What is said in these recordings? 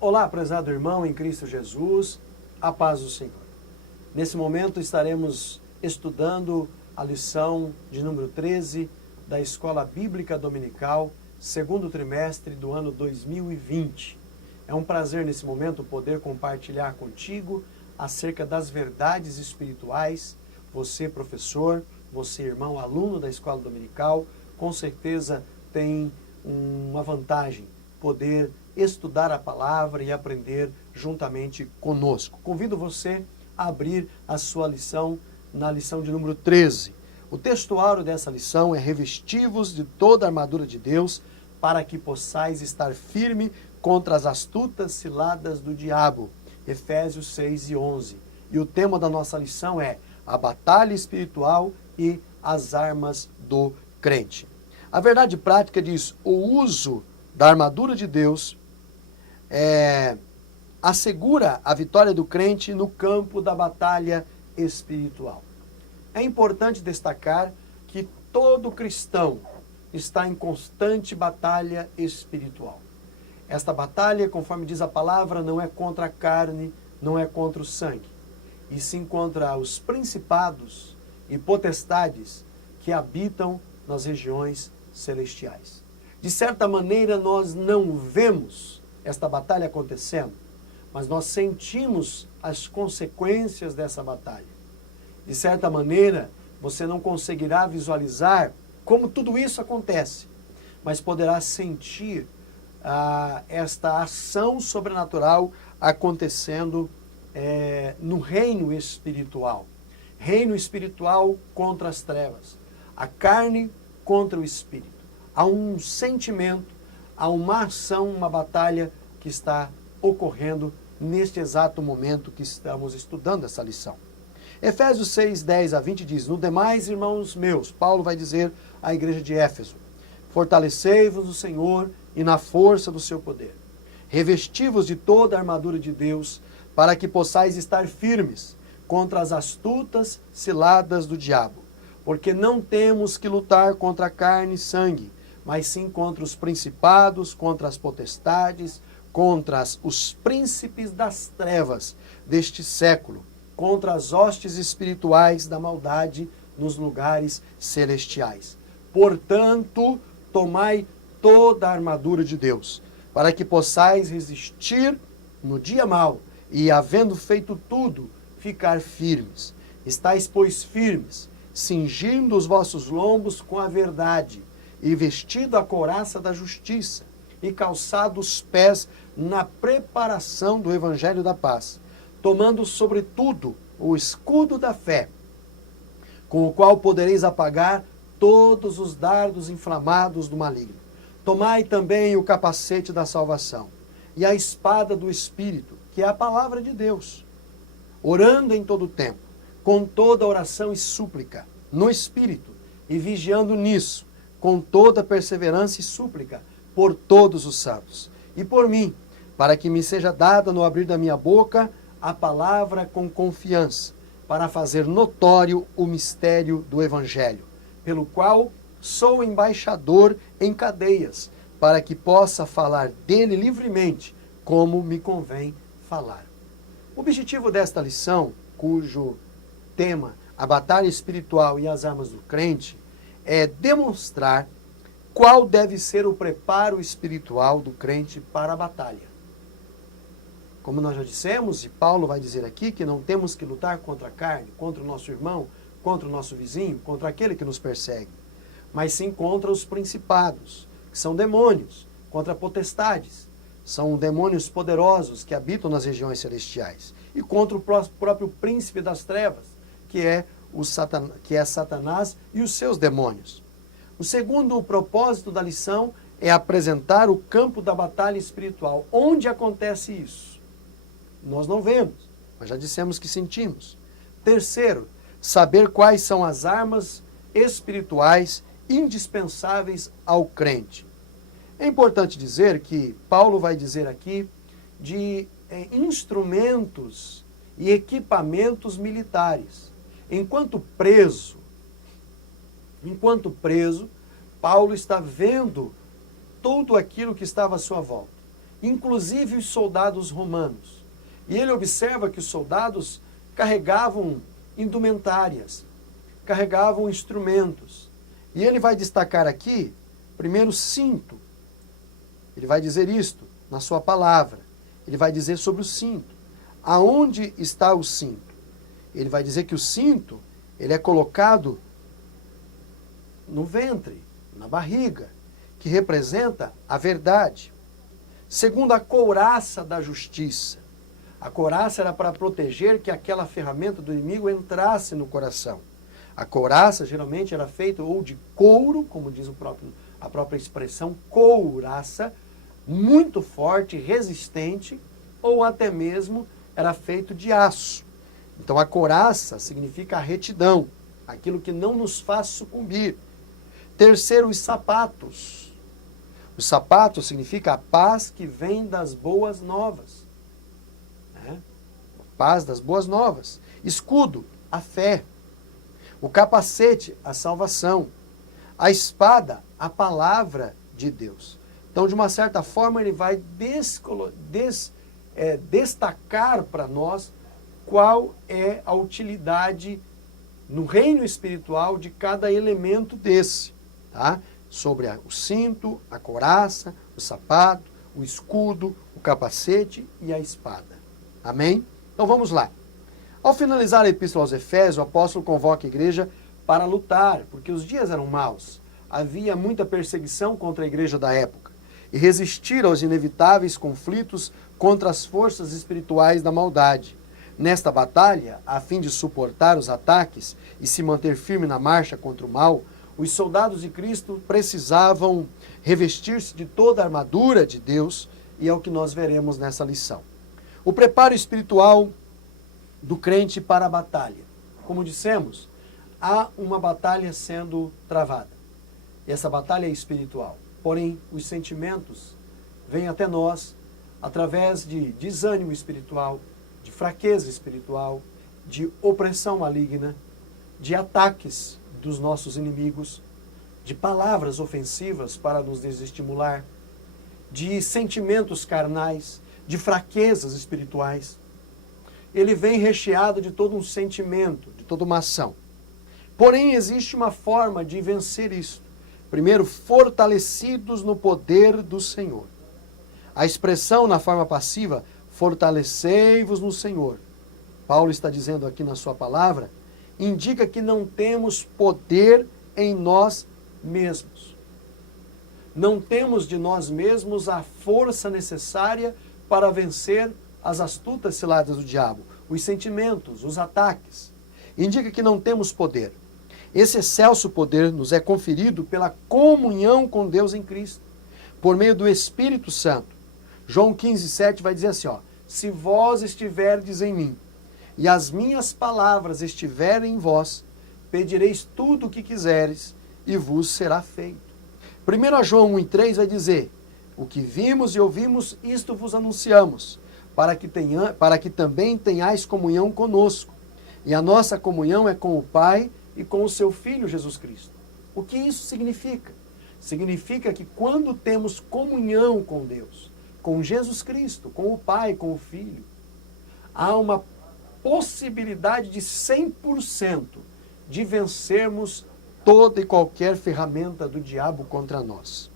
Olá, prezado irmão em Cristo Jesus, a paz do Senhor. Nesse momento estaremos estudando a lição de número 13 da Escola Bíblica Dominical, segundo trimestre do ano 2020. É um prazer nesse momento poder compartilhar contigo acerca das verdades espirituais. Você, professor, você, irmão, aluno da Escola Dominical, com certeza tem uma vantagem, poder estudar a palavra e aprender juntamente conosco. Convido você a abrir a sua lição na lição de número 13. O textuário dessa lição é: revesti-vos de toda a armadura de Deus, para que possais estar firme contra as astutas ciladas do diabo. Efésios 6 e 11. E o tema da nossa lição é a batalha espiritual e as armas do crente. A verdade prática diz: o uso da armadura de Deus assegura a vitória do crente no campo da batalha espiritual. É importante destacar que todo cristão está em constante batalha espiritual. Esta batalha, conforme diz a palavra, não é contra a carne, não é contra o sangue, e sim contra os principados e potestades que habitam nas regiões celestiais. De certa maneira, nós não vemos esta batalha acontecendo, mas nós sentimos as consequências dessa batalha. De certa maneira, você não conseguirá visualizar como tudo isso acontece, mas poderá sentir esta ação sobrenatural acontecendo no reino espiritual. Reino espiritual contra as trevas. A carne contra o espírito. Há um sentimento, há uma ação, uma batalha que está ocorrendo neste exato momento que estamos estudando essa lição. Efésios 6, 10 a 20 diz: no demais, irmãos meus, Paulo vai dizer à igreja de Éfeso: fortalecei-vos no Senhor e na força do seu poder. Revesti-vos de toda a armadura de Deus, para que possais estar firmes contra as astutas ciladas do diabo. Porque não temos que lutar contra carne e sangue, mas sim contra os principados, contra as potestades, contra os príncipes das trevas deste século, contra as hostes espirituais da maldade nos lugares celestiais. Portanto, tomai toda a armadura de Deus, para que possais resistir no dia mau e, havendo feito tudo, ficar firmes. Estais, pois, firmes, cingindo os vossos lombos com a verdade, e vestido a couraça da justiça, e calçado os pés na preparação do evangelho da paz, tomando sobretudo o escudo da fé, com o qual podereis apagar todos os dardos inflamados do maligno. Tomai também o capacete da salvação e a espada do Espírito, que é a palavra de Deus, orando em todo o tempo, com toda oração e súplica, no Espírito, e vigiando nisso, com toda perseverança e súplica, por todos os santos, e por mim, para que me seja dada no abrir da minha boca a palavra com confiança, para fazer notório o mistério do Evangelho, pelo qual sou embaixador em cadeias, para que possa falar dele livremente, como me convém falar. O objetivo desta lição, cujo tema, a batalha espiritual e as armas do crente, é demonstrar qual deve ser o preparo espiritual do crente para a batalha. Como nós já dissemos, e Paulo vai dizer aqui, que não temos que lutar contra a carne, contra o nosso irmão, contra o nosso vizinho, contra aquele que nos persegue, mas sim contra os principados, que são demônios, contra potestades, são demônios poderosos que habitam nas regiões celestiais, e contra o próprio príncipe das trevas, que é Satanás e os seus demônios. O segundo propósito da lição é apresentar o campo da batalha espiritual. Onde acontece isso? Nós não vemos, mas já dissemos que sentimos. Terceiro, saber quais são as armas espirituais indispensáveis ao crente. É importante dizer que Paulo vai dizer aqui de instrumentos e equipamentos militares. Enquanto preso, Paulo está vendo tudo aquilo que estava à sua volta. inclusive os soldados romanos. E ele observa que os soldados carregavam indumentárias, carregavam instrumentos. E ele vai destacar aqui, primeiro, cinto. Ele vai dizer isto na sua palavra. Ele vai dizer sobre o cinto. Aonde está o cinto? Ele vai dizer que o cinto, ele é colocado no ventre, na barriga, que representa a verdade. Segundo, a couraça da justiça. A couraça era para proteger que aquela ferramenta do inimigo entrasse no coração. A couraça geralmente era feita ou de couro, como diz a própria expressão, couraça, muito forte, resistente, ou até mesmo era feito de aço. Então a couraça significa a retidão, aquilo que não nos faz sucumbir. Terceiro, os sapatos. Os sapatos significa a paz que vem das boas novas. Paz das boas novas. Escudo, a fé. O capacete, a salvação. A espada, a palavra de Deus. Então, de uma certa forma, ele vai destacar para nós qual é a utilidade no reino espiritual de cada elemento desse. Tá? Sobre o cinto, a couraça, o sapato, o escudo, o capacete e a espada. Amém? Então vamos lá. Ao finalizar a epístola aos Efésios, o apóstolo convoca a igreja para lutar, porque os dias eram maus. Havia muita perseguição contra a igreja da época e resistir aos inevitáveis conflitos contra as forças espirituais da maldade. Nesta batalha, a fim de suportar os ataques e se manter firme na marcha contra o mal, os soldados de Cristo precisavam revestir-se de toda a armadura de Deus, e é o que nós veremos nessa lição. O preparo espiritual do crente para a batalha. Como dissemos, há uma batalha sendo travada. E essa batalha é espiritual. Porém, os sentimentos vêm até nós através de desânimo espiritual, de fraqueza espiritual, de opressão maligna, de ataques dos nossos inimigos, de palavras ofensivas para nos desestimular, de sentimentos carnais, de fraquezas espirituais. Ele vem recheado de todo um sentimento, de toda uma ação. Porém, existe uma forma de vencer isso. Primeiro, fortalecidos no poder do Senhor. A expressão na forma passiva, fortalecei-vos no Senhor. Paulo está dizendo aqui na sua palavra, indica que não temos poder em nós mesmos. Não temos de nós mesmos a força necessária para vencer as astutas ciladas do diabo, os sentimentos, os ataques. Indica que não temos poder. Esse excelso poder nos é conferido pela comunhão com Deus em Cristo, por meio do Espírito Santo. João 15:7 vai dizer assim, se vós estiverdes em mim, e as minhas palavras estiverem em vós, pedireis tudo o que quiseres, e vos será feito. 1 João 1:3 vai dizer, o que vimos e ouvimos, isto vos anunciamos, para que também tenhais comunhão conosco. E a nossa comunhão é com o Pai e com o seu Filho Jesus Cristo. O que isso significa? Significa que quando temos comunhão com Deus, com Jesus Cristo, com o Pai, com o Filho, há uma possibilidade de 100% de vencermos toda e qualquer ferramenta do diabo contra nós.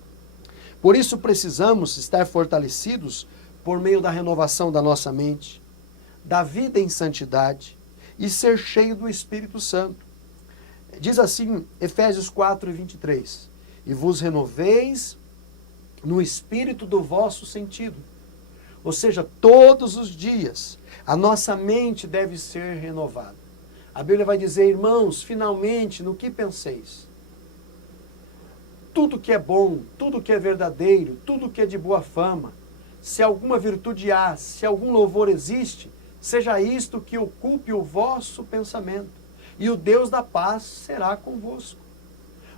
Por isso precisamos estar fortalecidos por meio da renovação da nossa mente, da vida em santidade e ser cheio do Espírito Santo. Diz assim, Efésios 4:23, e vos renoveis no espírito do vosso sentido. Ou seja, todos os dias a nossa mente deve ser renovada. A Bíblia vai dizer, irmãos, finalmente, no que penseis? Tudo que é bom, tudo que é verdadeiro, tudo que é de boa fama, se alguma virtude há, se algum louvor existe, seja isto que ocupe o vosso pensamento, e o Deus da paz será convosco.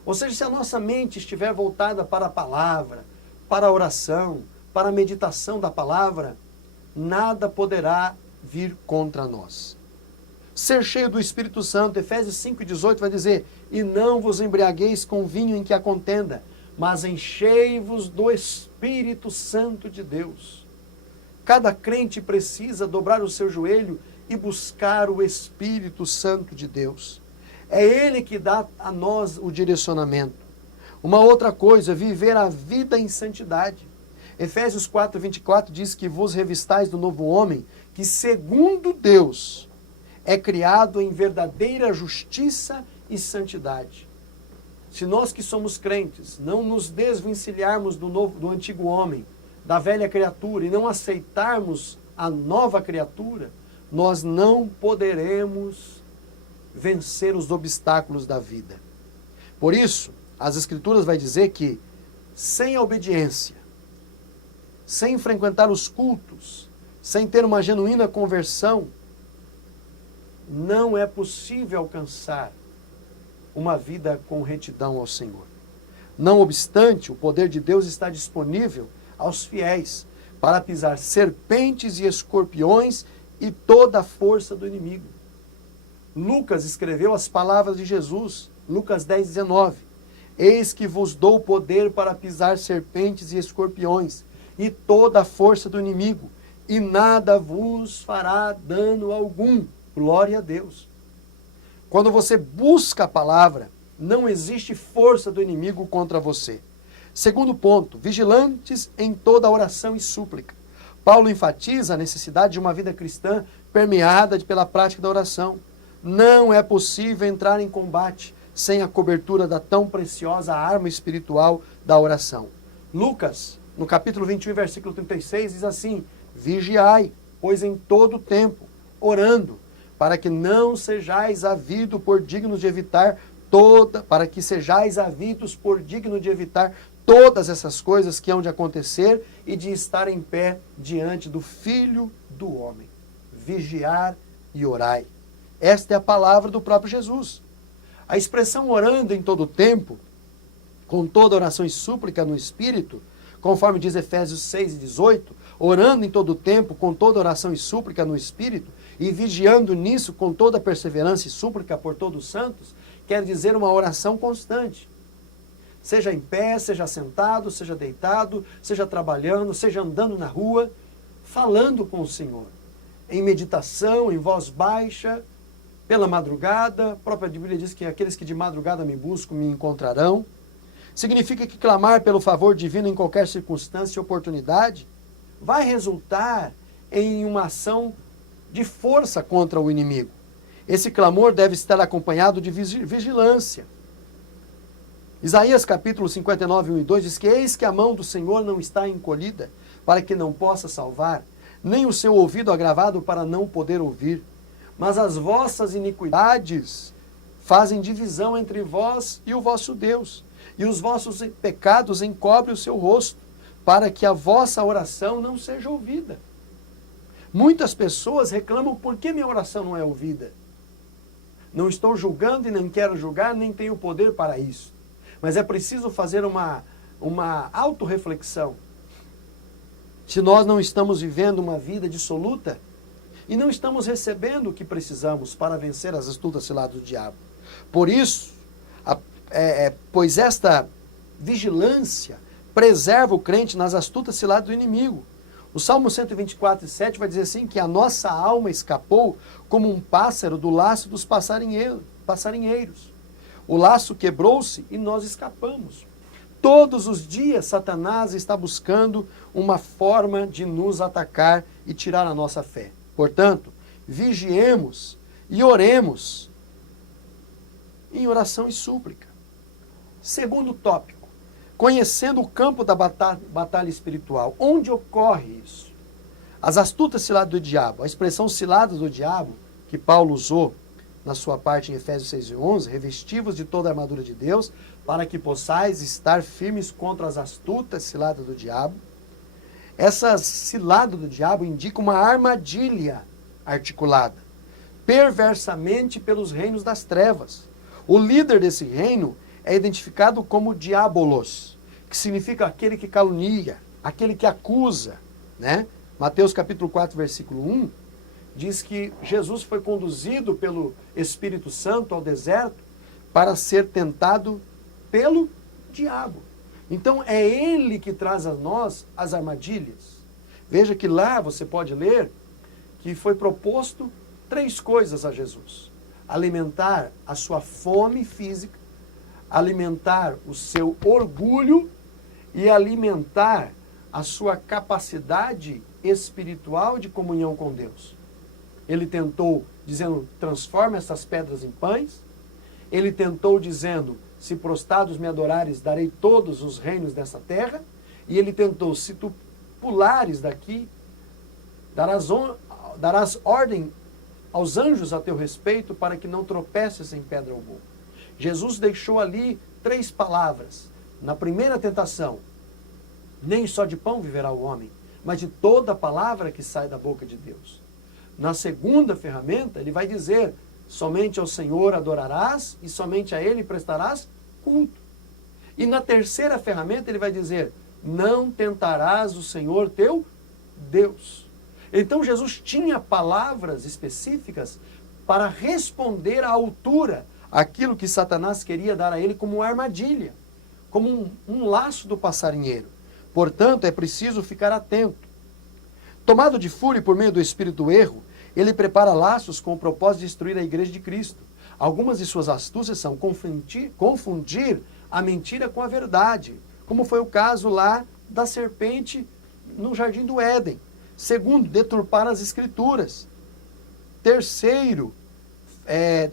Ou seja, se a nossa mente estiver voltada para a palavra, para a oração, para a meditação da palavra, nada poderá vir contra nós. Ser cheio do Espírito Santo, Efésios 5:18 vai dizer, e não vos embriagueis com vinho em que há contenda, mas enchei-vos do Espírito Espírito Santo de Deus. Cada crente precisa dobrar o seu joelho e buscar o Espírito Santo de Deus. É Ele que dá a nós o direcionamento. Uma outra coisa, viver a vida em santidade. Efésios 4:24 diz que vos revistais do novo homem, que segundo Deus é criado em verdadeira justiça e santidade. Se nós que somos crentes não nos desvencilharmos do antigo homem, da velha criatura, e não aceitarmos a nova criatura, nós não poderemos vencer os obstáculos da vida. Por isso, as Escrituras vai dizer que sem a obediência, sem frequentar os cultos, sem ter uma genuína conversão, não é possível alcançar uma vida com retidão ao Senhor. Não obstante, o poder de Deus está disponível aos fiéis para pisar serpentes e escorpiões e toda a força do inimigo. Lucas escreveu as palavras de Jesus, Lucas 10:19. Eis que vos dou poder para pisar serpentes e escorpiões e toda a força do inimigo, e nada vos fará dano algum. Glória a Deus. Quando você busca a palavra, não existe força do inimigo contra você. Segundo ponto, vigilantes em toda oração e súplica. Paulo enfatiza a necessidade de uma vida cristã permeada pela prática da oração. Não é possível entrar em combate sem a cobertura da tão preciosa arma espiritual da oração. Lucas, no capítulo 21, versículo 36, diz assim: vigiai, pois em todo o tempo, orando, para que não sejais havidos por dignos de evitar todas essas coisas que hão de acontecer e de estar em pé diante do Filho do Homem. Vigiar e orai. Esta é a palavra do próprio Jesus. A expressão orando em todo o tempo, com toda oração e súplica no Espírito, conforme diz Efésios 6:18, orando em todo o tempo, com toda oração e súplica no Espírito, e vigiando nisso com toda perseverança e súplica por todos os santos, quer dizer uma oração constante. Seja em pé, seja sentado, seja deitado, seja trabalhando, seja andando na rua, falando com o Senhor. Em meditação, em voz baixa, pela madrugada. A própria Bíblia diz que aqueles que de madrugada me buscam me encontrarão. Significa que clamar pelo favor divino em qualquer circunstância e oportunidade vai resultar em uma ação de força contra o inimigo. Esse clamor deve estar acompanhado de vigilância. Isaías capítulo 59, 1 e 2 diz que eis que a mão do Senhor não está encolhida para que não possa salvar, nem o seu ouvido agravado para não poder ouvir. Mas as vossas iniquidades fazem divisão entre vós e o vosso Deus, e os vossos pecados encobrem o seu rosto, para que a vossa oração não seja ouvida. Muitas pessoas reclamam por que minha oração não é ouvida. Não estou julgando e nem quero julgar, nem tenho poder para isso. Mas é preciso fazer uma autorreflexão. Se nós não estamos vivendo uma vida dissoluta e não estamos recebendo o que precisamos para vencer as astutas ciladas do diabo. Por isso, pois esta vigilância preserva o crente nas astutas ciladas do inimigo. O Salmo 124:7 vai dizer assim, que a nossa alma escapou como um pássaro do laço dos passarinheiros. O laço quebrou-se e nós escapamos. Todos os dias Satanás está buscando uma forma de nos atacar e tirar a nossa fé. Portanto, vigiemos e oremos em oração e súplica. Segundo tópico, conhecendo o campo da batalha espiritual. Onde ocorre isso? As astutas ciladas do diabo. A expressão ciladas do diabo, que Paulo usou na sua parte em Efésios 6:11, revestivos de toda a armadura de Deus, para que possais estar firmes contra as astutas ciladas do diabo. Essa cilada do diabo indica uma armadilha articulada, perversamente pelos reinos das trevas. O líder desse reino é identificado como diabolos, que significa aquele que calunia, aquele que acusa, né? Mateus capítulo 4, versículo 1, diz que Jesus foi conduzido pelo Espírito Santo ao deserto para ser tentado pelo diabo. Então é Ele que traz a nós as armadilhas. Veja que lá você pode ler que foi proposto 3 coisas a Jesus: alimentar a sua fome física, alimentar o seu orgulho e alimentar a sua capacidade espiritual de comunhão com Deus. Ele tentou dizendo, transforma essas pedras em pães. Ele tentou dizendo, se prostrados me adorares, darei todos os reinos dessa terra. E ele tentou, se tu pulares daqui, darás ordem aos anjos a teu respeito para que não tropeces em pedra alguma. Jesus deixou ali 3 palavras. Na primeira tentação, nem só de pão viverá o homem, mas de toda a palavra que sai da boca de Deus. Na segunda ferramenta, ele vai dizer, somente ao Senhor adorarás e somente a Ele prestarás culto. E na terceira ferramenta, ele vai dizer, não tentarás o Senhor teu Deus. Então Jesus tinha palavras específicas para responder à altura aquilo que Satanás queria dar a ele como uma armadilha, como um laço do passarinheiro. Portanto, é preciso ficar atento. Tomado de fúria por meio do espírito do erro, ele prepara laços com o propósito de destruir a igreja de Cristo. Algumas de suas astúcias são confundir a mentira com a verdade, como foi o caso lá da serpente no jardim do Éden. Segundo, deturpar as escrituras. Terceiro,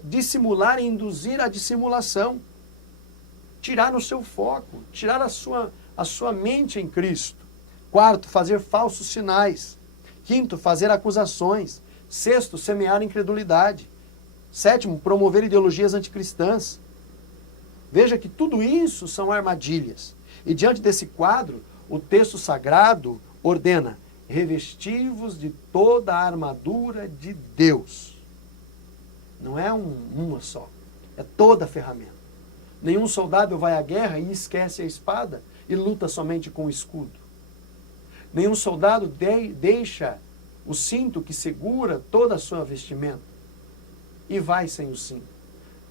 dissimular e induzir a dissimulação. Tirar o seu foco, tirar a sua mente em Cristo. Quarto, fazer falsos sinais. Quinto, fazer acusações. Sexto, semear incredulidade. Sétimo, promover ideologias anticristãs. Veja que tudo isso são armadilhas. E diante desse quadro, o texto sagrado ordena, revesti-vos de toda a armadura de Deus. Não é uma só, é toda a ferramenta. Nenhum soldado vai à guerra e esquece a espada e luta somente com o escudo. Nenhum soldado deixa o cinto que segura toda a sua vestimenta e vai sem o cinto.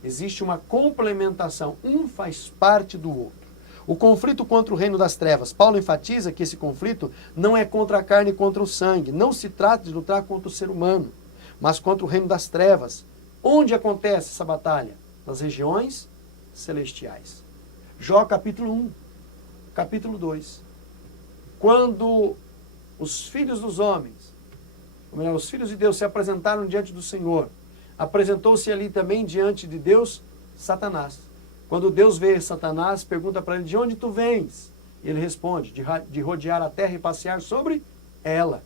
Existe uma complementação, um faz parte do outro. O conflito contra o reino das trevas. Paulo enfatiza que esse conflito não é contra a carne e contra o sangue. Não se trata de lutar contra o ser humano, mas contra o reino das trevas. Onde acontece essa batalha? Nas regiões celestiais. Jó capítulo 1, capítulo 2. Quando os filhos dos homens, ou melhor, os filhos de Deus se apresentaram diante do Senhor, apresentou-se ali também diante de Deus Satanás. Quando Deus vê Satanás, pergunta para ele, de onde tu vens? E ele responde, de rodear a terra e passear sobre ela.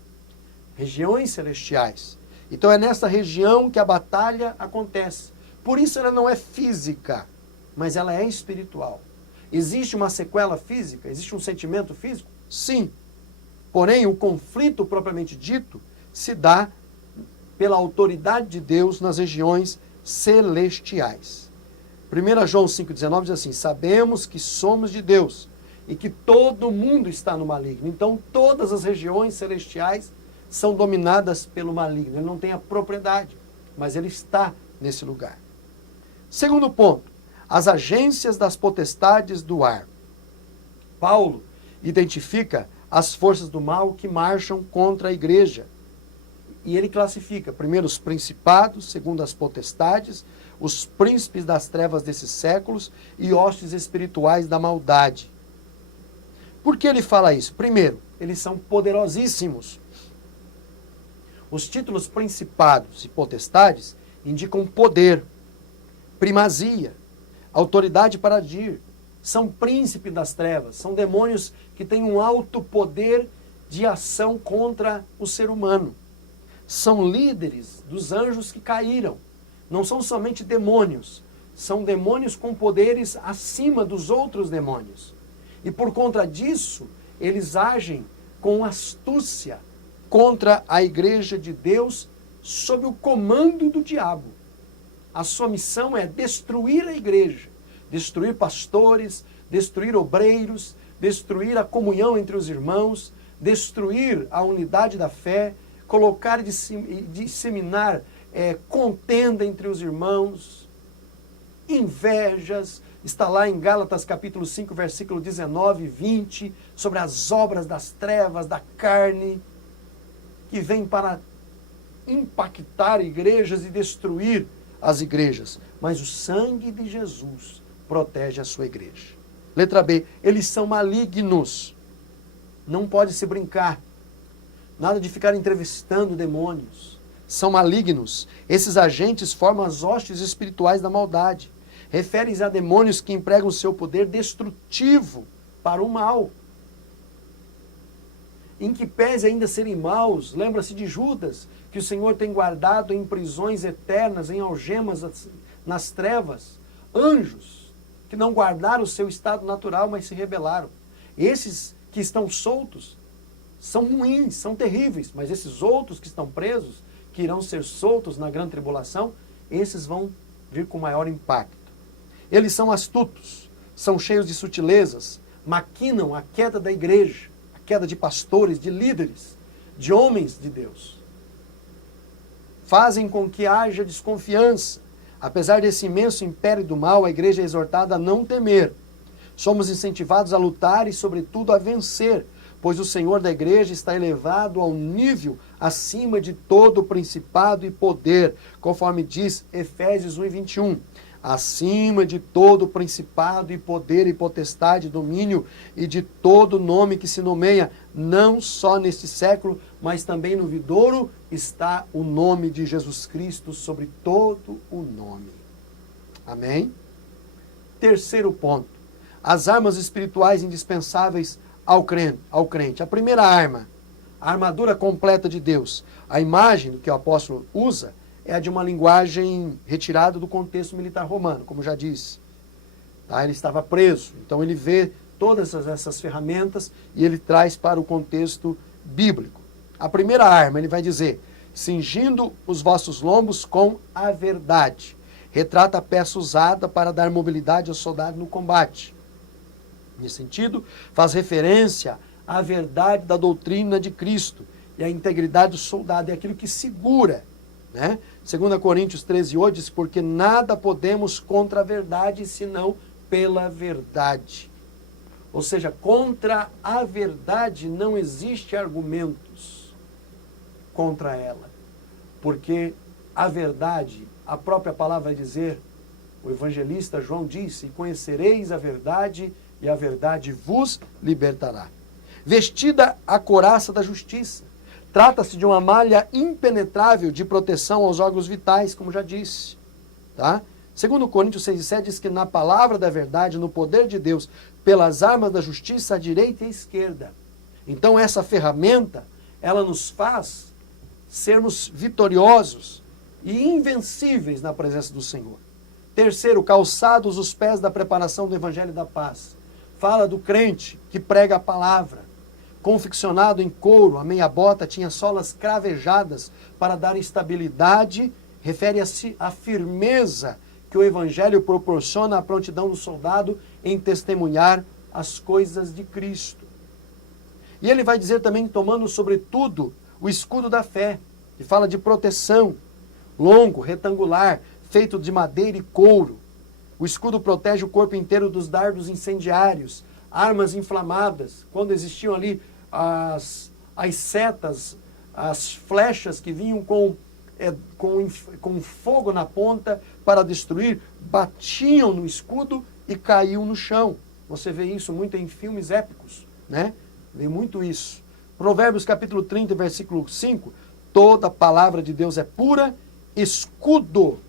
Regiões celestiais. Então é nessa região que a batalha acontece. Por isso ela não é física, mas ela é espiritual. Existe uma sequela física? Existe um sentimento físico? Sim. Porém, o conflito propriamente dito se dá pela autoridade de Deus nas regiões celestiais. 1 João 5,19 diz assim, sabemos que somos de Deus e que todo mundo está no maligno. Então, todas as regiões celestiais são dominadas pelo maligno. Ele não tem a propriedade, mas ele está nesse lugar. Segundo ponto, as agências das potestades do ar. Paulo identifica as forças do mal que marcham contra a igreja. E ele classifica, primeiro, os principados, segundo, as potestades, os príncipes das trevas desses séculos e hostes espirituais da maldade. Por que ele fala isso? Primeiro, eles são poderosíssimos. Os títulos principados e potestades indicam poder, primazia, autoridade para agir. São príncipes das trevas, são demônios que têm um alto poder de ação contra o ser humano. São líderes dos anjos que caíram. Não são somente demônios, são demônios com poderes acima dos outros demônios. E por conta disso, eles agem com astúcia contra a igreja de Deus sob o comando do diabo. A sua missão é destruir a igreja, destruir pastores, destruir obreiros, destruir a comunhão entre os irmãos, destruir a unidade da fé, colocar e disseminar contenda entre os irmãos, invejas, está lá em Gálatas capítulo 5, versículo 19 e 20, sobre as obras das trevas, da carne, que vem para impactar igrejas e destruir as igrejas. Mas o sangue de Jesus protege a sua igreja. Letra B, eles são malignos. Não pode se brincar. Nada de ficar entrevistando demônios. São malignos. Esses agentes formam as hostes espirituais da maldade. Refere-se a demônios que empregam seu poder destrutivo para o mal. Em que pese ainda serem maus, lembra-se de Judas, que o Senhor tem guardado em prisões eternas, em algemas nas trevas, anjos que não guardaram o seu estado natural, mas se rebelaram. Esses que estão soltos são ruins, são terríveis, mas esses outros que estão presos, que irão ser soltos na grande tribulação, esses vão vir com maior impacto. Eles são astutos, são cheios de sutilezas, maquinam a queda da igreja, a queda de pastores, de líderes, de homens de Deus. Fazem com que haja desconfiança. Apesar desse imenso império do mal, a igreja é exortada a não temer. Somos incentivados a lutar e, sobretudo, a vencer, pois o Senhor da igreja está elevado ao nível acima de todo principado e poder, conforme diz Efésios 1:21. Acima de todo principado e poder e potestade, domínio e de todo nome que se nomeia, não só neste século, mas também no vindouro, está o nome de Jesus Cristo sobre todo o nome. Amém? Terceiro ponto. As armas espirituais indispensáveis ao crente. A primeira arma, a armadura completa de Deus. A imagem que o apóstolo usa é a de uma linguagem retirada do contexto militar romano, como já disse. Tá? Ele estava preso, então ele vê todas essas ferramentas e ele traz para o contexto bíblico. A primeira arma, ele vai dizer, cingindo os vossos lombos com a verdade. Retrata a peça usada para dar mobilidade ao soldado no combate. Nesse sentido, faz referência à verdade da doutrina de Cristo e à integridade do soldado, é aquilo que segura. Né? 2 Coríntios 13:8 diz, porque nada podemos contra a verdade, senão pela verdade. Ou seja, contra a verdade não existe argumentos contra ela. Porque a verdade, a própria palavra vai dizer, o evangelista João disse, conhecereis a verdade e a verdade vos libertará. Vestida a couraça da justiça. Trata-se de uma malha impenetrável de proteção aos órgãos vitais, como já disse. Tá? 2 Coríntios 6:7 diz que na palavra da verdade, no poder de Deus, pelas armas da justiça, à direita e à esquerda. Então essa ferramenta, ela nos faz sermos vitoriosos e invencíveis na presença do Senhor. Terceiro, calçados os pés da preparação do Evangelho da Paz. Fala do crente que prega a palavra. Confeccionado em couro, a meia bota tinha solas cravejadas para dar estabilidade, refere-se à firmeza que o Evangelho proporciona à prontidão do soldado em testemunhar as coisas de Cristo. E ele vai dizer também, tomando sobretudo o escudo da fé, que fala de proteção, longo, retangular, feito de madeira e couro. O escudo protege o corpo inteiro dos dardos incendiários, armas inflamadas, quando existiam ali as setas, as flechas que vinham com fogo na ponta para destruir, batiam no escudo e caíam no chão. Você vê isso muito em filmes épicos, né? Vê muito isso. Provérbios capítulo 30, versículo 5, toda palavra de Deus é pura, escudo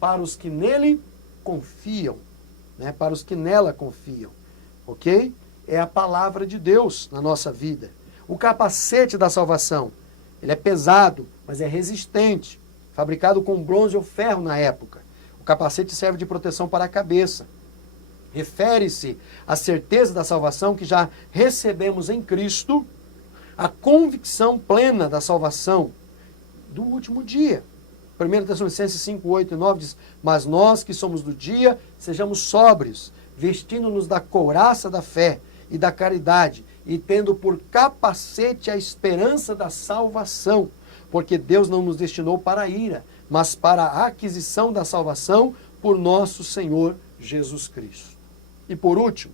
para os que nele confiam, né? Para os que nela confiam, ok? É a palavra de Deus na nossa vida. O capacete da salvação, ele é pesado, mas é resistente, fabricado com bronze ou ferro na época. O capacete serve de proteção para a cabeça. Refere-se à certeza da salvação que já recebemos em Cristo, a convicção plena da salvação do último dia. 1 Tessalonicenses 5, 8 e 9 diz, mas nós que somos do dia, sejamos sóbrios, vestindo-nos da couraça da fé e da caridade, e tendo por capacete a esperança da salvação, porque Deus não nos destinou para a ira, mas para a aquisição da salvação por nosso Senhor Jesus Cristo. E por último,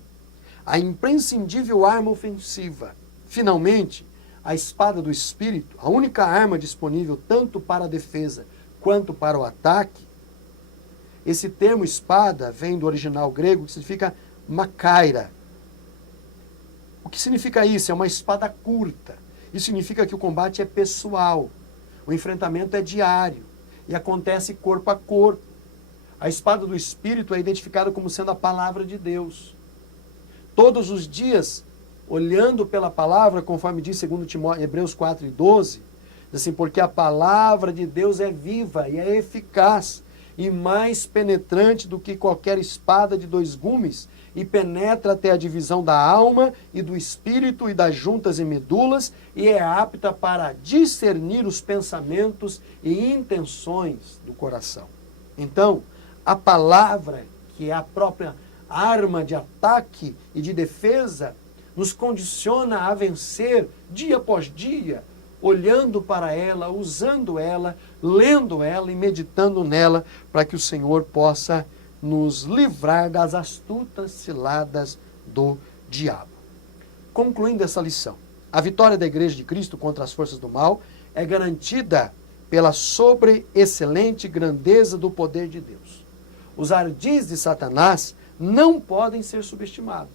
a imprescindível arma ofensiva. Finalmente, a espada do Espírito, a única arma disponível tanto para a defesa quanto para o ataque. Esse termo espada vem do original grego, que significa macaira. O que significa isso? É uma espada curta. Isso significa que o combate é pessoal. O enfrentamento é diário e acontece corpo a corpo. A espada do Espírito é identificada como sendo a palavra de Deus. Todos os dias, olhando pela palavra, conforme diz 2 Hebreus 4:12, diz assim, porque a palavra de Deus é viva e é eficaz e mais penetrante do que qualquer espada de 2 gumes, e penetra até a divisão da alma e do espírito e das juntas e medulas, e é apta para discernir os pensamentos e intenções do coração. Então, a palavra, que é a própria arma de ataque e de defesa, nos condiciona a vencer dia após dia, olhando para ela, usando ela, lendo ela e meditando nela, para que o Senhor possa nos livrar das astutas ciladas do diabo. Concluindo essa lição, a vitória da Igreja de Cristo contra as forças do mal é garantida pela sobreexcelente grandeza do poder de Deus. Os ardis de Satanás não podem ser subestimados.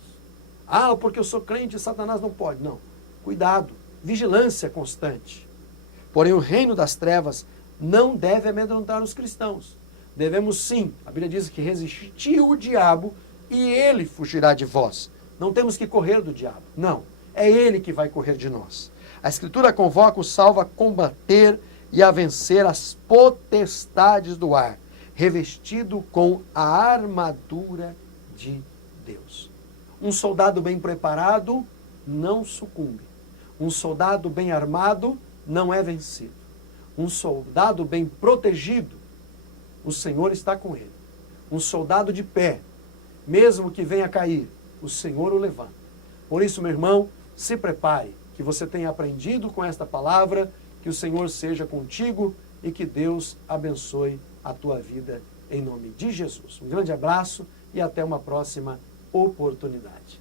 Ah, porque eu sou crente, Satanás não pode. Não. Cuidado, vigilância constante. Porém, o reino das trevas não deve amedrontar os cristãos. Devemos sim, a Bíblia diz que resistir o diabo e ele fugirá de vós. Não temos que correr do diabo, não. É ele que vai correr de nós. A Escritura convoca o salvo a combater e a vencer as potestades do ar, revestido com a armadura de Deus. Um soldado bem preparado não sucumbe. Um soldado bem armado não é vencido. Um soldado bem protegido, o Senhor está com ele. Um soldado de pé, mesmo que venha cair, o Senhor o levanta. Por isso, meu irmão, se prepare, que você tenha aprendido com esta palavra, que o Senhor seja contigo e que Deus abençoe a tua vida em nome de Jesus. Um grande abraço e até uma próxima oportunidade.